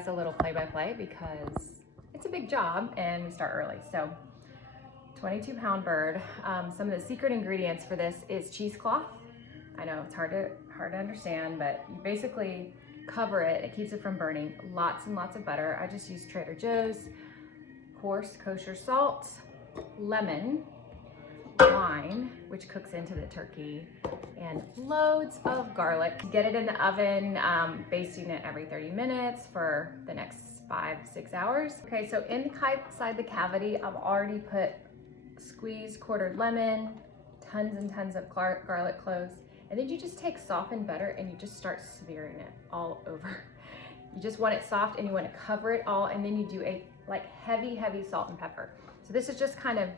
It's a little play-by-play because it's a big job and we start early. So 22-pound bird. Some of the secret ingredients for this is cheesecloth. I know it's hard to understand, but you basically cover it. It keeps it from burning. Lots and lots of butter. I just use Trader Joe's, coarse kosher salt, lemon, wine, which cooks into the turkey, and loads of garlic. Get it in the oven, basting it every 30 minutes for the next 5-6 hours. Okay, so inside the cavity, I've already put squeezed quartered lemon, tons and tons of garlic cloves, and then you just take softened butter and you just start smearing it all over. You just want it soft and you want to cover it all, and then you do a like heavy salt and pepper. So this is just kind of,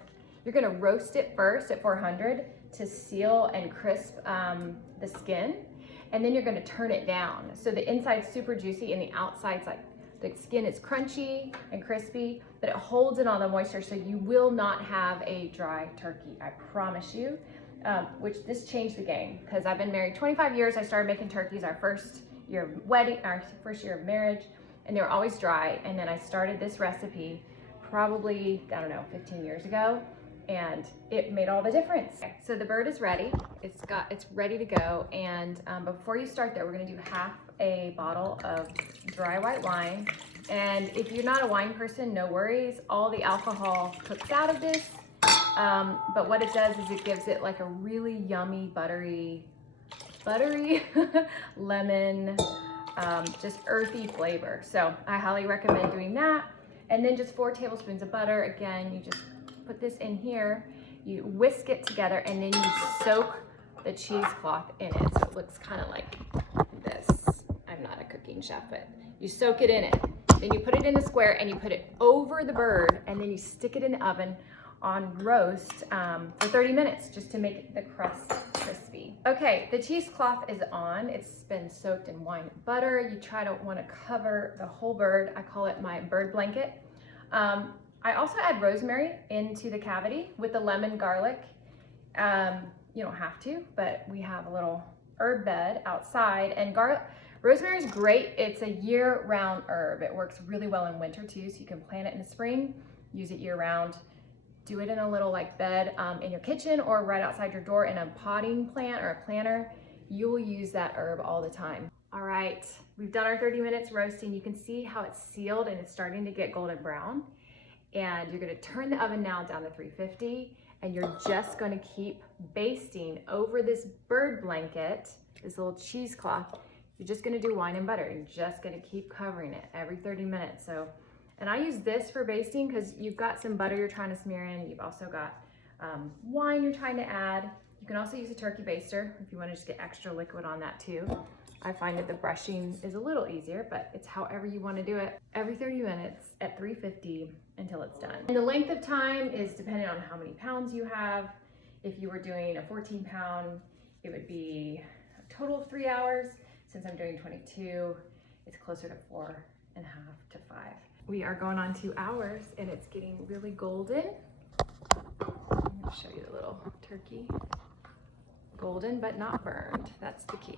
you're gonna roast it first at 400 to seal and crisp the skin, and then you're gonna turn it down. So the inside's super juicy and the outside's like, the skin is crunchy and crispy, but it holds in all the moisture, so you will not have a dry turkey, I promise you. Which this changed the game, because I've been married 25 years. I started making turkeys our first year of wedding, our first year of marriage, and they were always dry. And then I started this recipe probably, I don't know, 15 years ago, and it made all the difference. Okay, so the bird is ready. It's ready to go. And before you start though, we're gonna do half a bottle of dry white wine. And if you're not a wine person, no worries. All the alcohol cooks out of this. But what it does is it gives it like a really yummy, buttery lemon, just earthy flavor. So I highly recommend doing that. And then just 4 tablespoons of butter. Again, you just put this in here, you whisk it together, and then you soak the cheesecloth in it. So it looks kind of like this. I'm not a cooking chef, but you soak it in it. Then you put it in a square and you put it over the bird, and then you stick it in the oven on roast for 30 minutes just to make the crust crispy. Okay, the cheesecloth is on. It's been soaked in wine and butter. You try to want to cover the whole bird. I call it my bird blanket. I also add rosemary into the cavity with the lemon garlic. You don't have to, but we have a little herb bed outside, and rosemary is great. It's a year-round herb. It works really well in winter too, so you can plant it in the spring, use it year-round. Do it in a little like bed in your kitchen or right outside your door in a potting plant or a planter. You will use that herb all the time. All right, we've done our 30 minutes roasting. You can see how it's sealed and it's starting to get golden brown. And you're gonna turn the oven now down to 350, and you're just gonna keep basting over this bird blanket, this little cheesecloth. You're just gonna do wine and butter. You're just gonna keep covering it every 30 minutes. And I use this for basting because you've got some butter you're trying to smear in. You've also got wine you're trying to add. You can also use a turkey baster if you want to just get extra liquid on that too. I find that the brushing is a little easier, but it's however you want to do it. Every 30 minutes at 350 until it's done. And the length of time is dependent on how many pounds you have. If you were doing a 14-pound, it would be a total of 3 hours. Since I'm doing 22, it's closer to 4.5 to 5. We are going on 2 hours and it's getting really golden. I'm gonna show you the little turkey. Golden but not burned, that's the key.